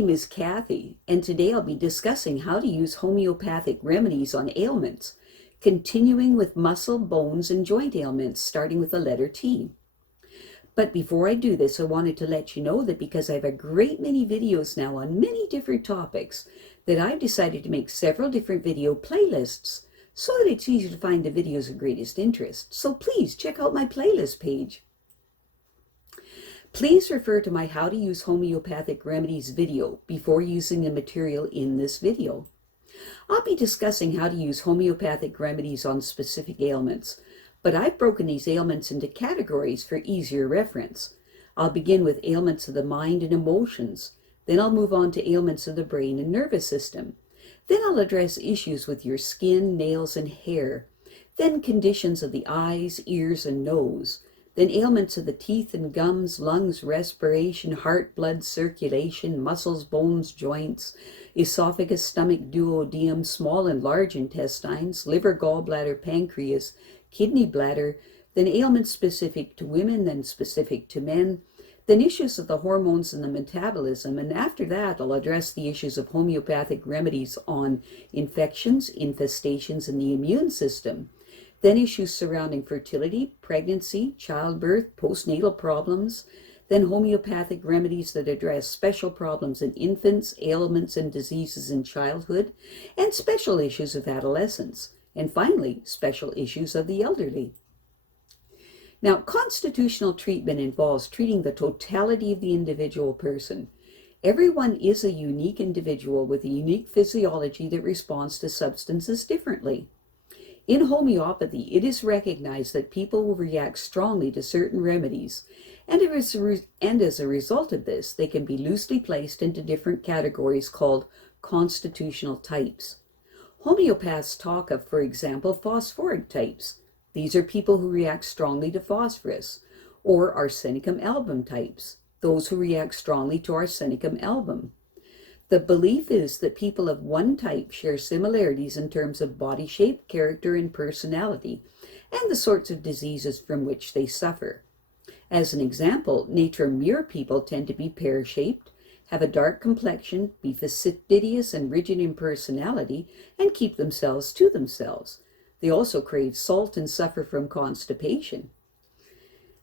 name is Kathy, and today I'll be discussing how to use homeopathic remedies on ailments, continuing with muscle, bones, and joint ailments, starting with the letter T. But before I do this, I wanted to let you know that because I have a great many videos now on many different topics, that I've decided to make several different video playlists so that it's easy to find the videos of greatest interest. So please check out my playlist page. Please refer to my How to Use Homeopathic Remedies video before using the material in this video. I'll be discussing how to use homeopathic remedies on specific ailments, but I've broken these ailments into categories for easier reference. I'll begin with ailments of the mind and emotions, then I'll move on to ailments of the brain and nervous system. Then I'll address issues with your skin, nails, and hair, then conditions of the eyes, ears, and nose, then ailments of the teeth and gums, lungs, respiration, heart, blood, circulation, muscles, bones, joints, esophagus, stomach, duodenum, small and large intestines, liver, gallbladder, pancreas, kidney, bladder, then ailments specific to women, then specific to men, then issues of the hormones and the metabolism, and after that I'll address the issues of homeopathic remedies on infections, infestations, and the immune system. Then issues surrounding fertility, pregnancy, childbirth, postnatal problems, then homeopathic remedies that address special problems in infants, ailments and diseases in childhood, and special issues of adolescence, and finally, special issues of the elderly. Now, constitutional treatment involves treating the totality of the individual person. Everyone is a unique individual with a unique physiology that responds to substances differently. In homeopathy, it is recognized that people will react strongly to certain remedies, and as a result of this, they can be loosely placed into different categories called constitutional types. Homeopaths talk of, for example, phosphoric types. These are people who react strongly to phosphorus, or arsenicum album types, those who react strongly to arsenicum album. The belief is that people of one type share similarities in terms of body shape, character, and personality, and the sorts of diseases from which they suffer. As an example, nature-mirror people tend to be pear-shaped, have a dark complexion, be fastidious and rigid in personality, and keep themselves to themselves. They also crave salt and suffer from constipation.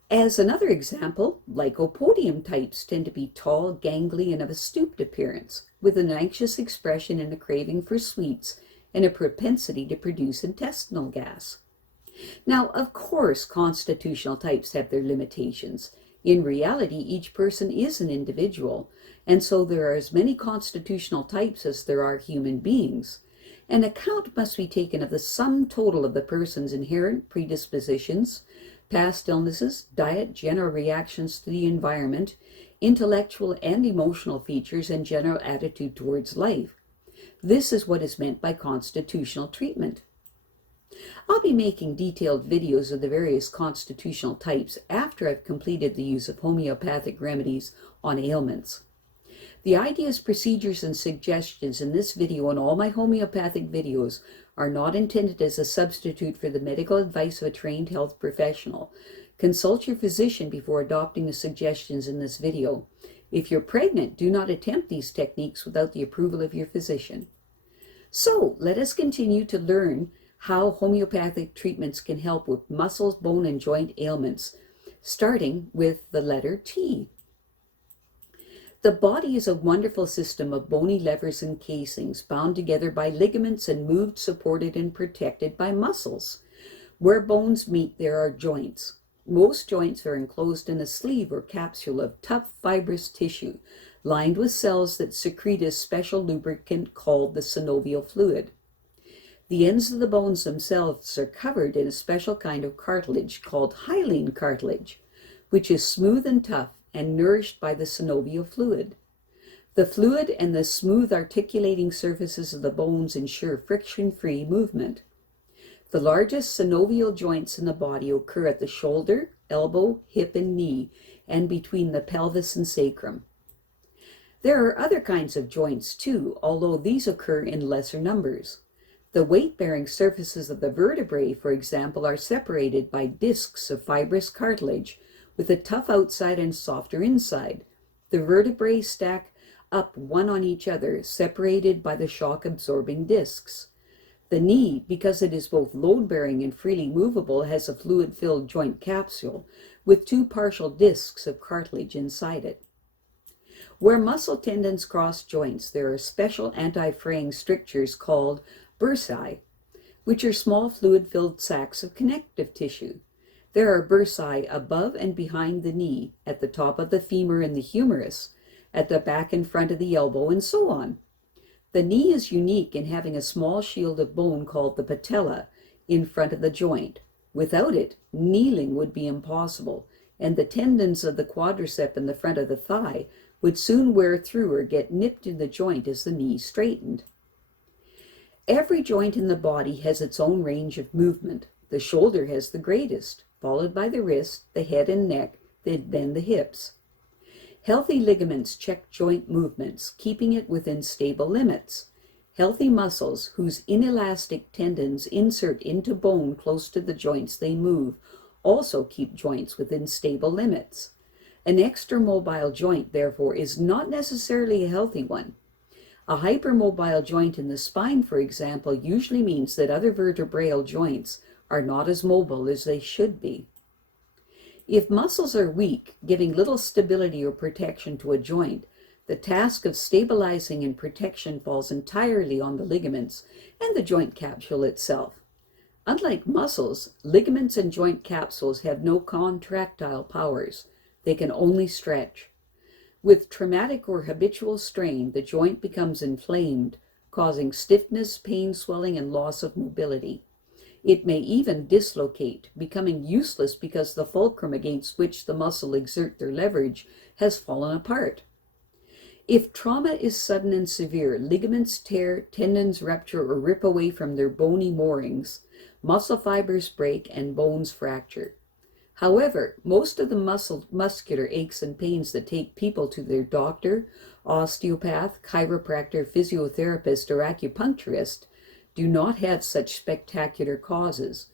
As another example, lycopodium types tend to be tall, gangly, and of a stooped appearance, with an anxious expression and a craving for sweets, and a propensity to produce intestinal gas. Now, of course, constitutional types have their limitations. In reality, each person is an individual, and so there are as many constitutional types as there are human beings. An account must be taken of the sum total of the person's inherent predispositions, past illnesses, diet, general reactions to the environment, intellectual and emotional features, and general attitude towards life. This is what is meant by constitutional treatment. I'll be making detailed videos of the various constitutional types after I've completed the use of homeopathic remedies on ailments. The ideas, procedures, and suggestions in this video and all my homeopathic videos are not intended as a substitute for the medical advice of a trained health professional. Consult your physician before adopting the suggestions in this video. If you're pregnant, do not attempt these techniques without the approval of your physician. So, let us continue to learn how homeopathic treatments can help with muscles, bone, and joint ailments, starting with the letter T. The body is a wonderful system of bony levers and casings bound together by ligaments and moved, supported, and protected by muscles. Where bones meet, there are joints. Most joints are enclosed in a sleeve or capsule of tough, fibrous tissue, lined with cells that secrete a special lubricant called the synovial fluid. The ends of the bones themselves are covered in a special kind of cartilage called hyaline cartilage, which is smooth and tough and nourished by the synovial fluid. The fluid and the smooth articulating surfaces of the bones ensure friction-free movement. The largest synovial joints in the body occur at the shoulder, elbow, hip, and knee, and between the pelvis and sacrum. There are other kinds of joints too, although these occur in lesser numbers. The weight-bearing surfaces of the vertebrae, for example, are separated by discs of fibrous cartilage with a tough outside and softer inside. The vertebrae stack up one on each other, separated by the shock-absorbing discs. The knee, because it is both load-bearing and freely movable, has a fluid-filled joint capsule with two partial discs of cartilage inside it. Where muscle tendons cross joints, there are special anti-fraying strictures called bursae, which are small fluid-filled sacs of connective tissue. There are bursae above and behind the knee, at the top of the femur and the humerus, at the back and front of the elbow, and so on. The knee is unique in having a small shield of bone called the patella in front of the joint. Without it, kneeling would be impossible, and the tendons of the quadricep in the front of the thigh would soon wear through or get nipped in the joint as the knee straightened. Every joint in the body has its own range of movement. The shoulder has the greatest, followed by the wrist, the head and neck, then the hips. Healthy ligaments check joint movements, keeping it within stable limits. Healthy muscles, whose inelastic tendons insert into bone close to the joints they move, also keep joints within stable limits. An extramobile joint, therefore, is not necessarily a healthy one. A hypermobile joint in the spine, for example, usually means that other vertebral joints are not as mobile as they should be. If muscles are weak, giving little stability or protection to a joint, the task of stabilizing and protection falls entirely on the ligaments and the joint capsule itself. Unlike muscles, ligaments and joint capsules have no contractile powers. They can only stretch. With traumatic or habitual strain, the joint becomes inflamed, causing stiffness, pain, swelling, and loss of mobility. It may even dislocate, becoming useless because the fulcrum against which the muscle exert their leverage has fallen apart. If trauma is sudden and severe, ligaments tear, tendons rupture or rip away from their bony moorings, muscle fibers break, and bones fracture. However, most of the muscular aches and pains that take people to their doctor, osteopath, chiropractor, physiotherapist, or acupuncturist do not have such spectacular causes.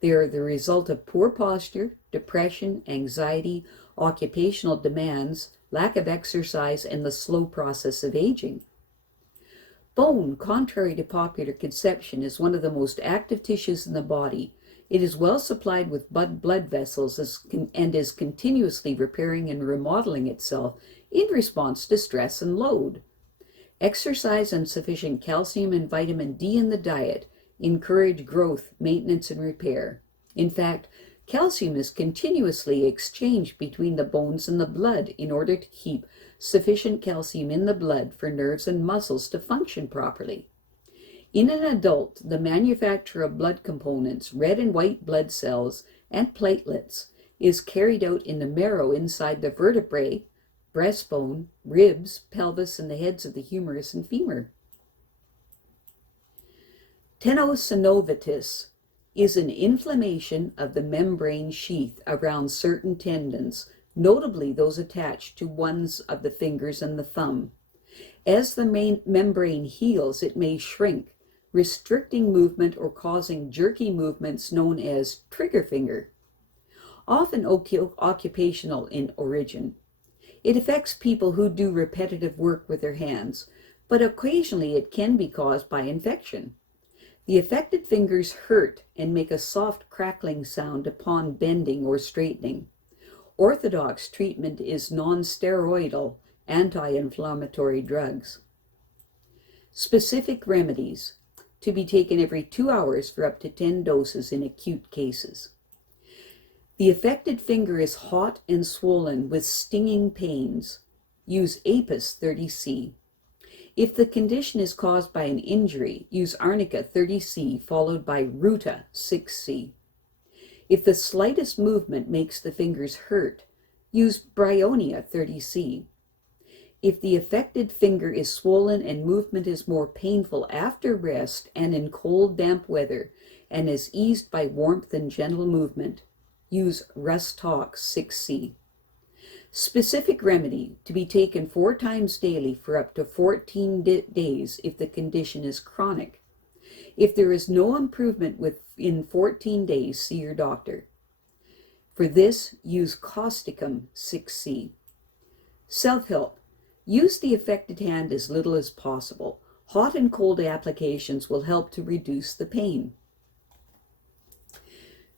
They are the result of poor posture, depression, anxiety, occupational demands, lack of exercise, and the slow process of aging. Bone, contrary to popular conception, is one of the most active tissues in the body. It is well supplied with blood vessels and is continuously repairing and remodeling itself in response to stress and load. Exercise and sufficient calcium and vitamin D in the diet encourage growth, maintenance, and repair. In fact, calcium is continuously exchanged between the bones and the blood in order to keep sufficient calcium in the blood for nerves and muscles to function properly. In an adult, the manufacture of blood components, red and white blood cells, and platelets is carried out in the marrow inside the vertebrae, breastbone, ribs, pelvis, and the heads of the humerus and femur. Tenosynovitis is an inflammation of the membrane sheath around certain tendons, notably those attached to ones of the fingers and the thumb. As the membrane heals, it may shrink, restricting movement or causing jerky movements known as trigger finger, often occupational in origin. It affects people who do repetitive work with their hands, but occasionally it can be caused by infection. The affected fingers hurt and make a soft crackling sound upon bending or straightening. Orthodox treatment is non-steroidal anti-inflammatory drugs. Specific remedies to be taken every 2 hours for up to 10 doses in acute cases. The affected finger is hot and swollen with stinging pains. Use Apis 30C. If the condition is caused by an injury, use Arnica 30C followed by Ruta 6C. If the slightest movement makes the fingers hurt, use Bryonia 30C. If the affected finger is swollen and movement is more painful after rest and in cold, damp weather, and is eased by warmth and gentle movement, use Rhus Tox 6C. Specific remedy to be taken 4 times daily for up to 14 days if the condition is chronic. If there is no improvement within 14 days, see your doctor. For this, use Causticum 6C. Self-help. Use the affected hand as little as possible. Hot and cold applications will help to reduce the pain.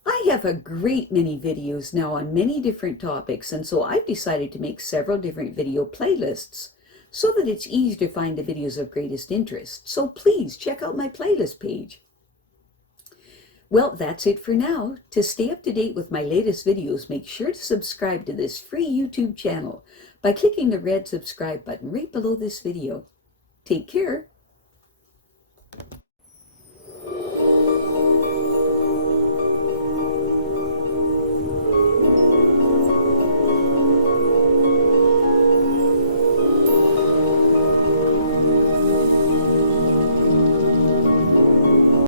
I have a great many videos now on many different topics, and so I've decided to make several different video playlists so that it's easy to find the videos of greatest interest. So please check out my playlist page. Well, that's it for now. To stay up to date with my latest videos, make sure to subscribe to this free YouTube channel by clicking the red subscribe button right below this video. Take care.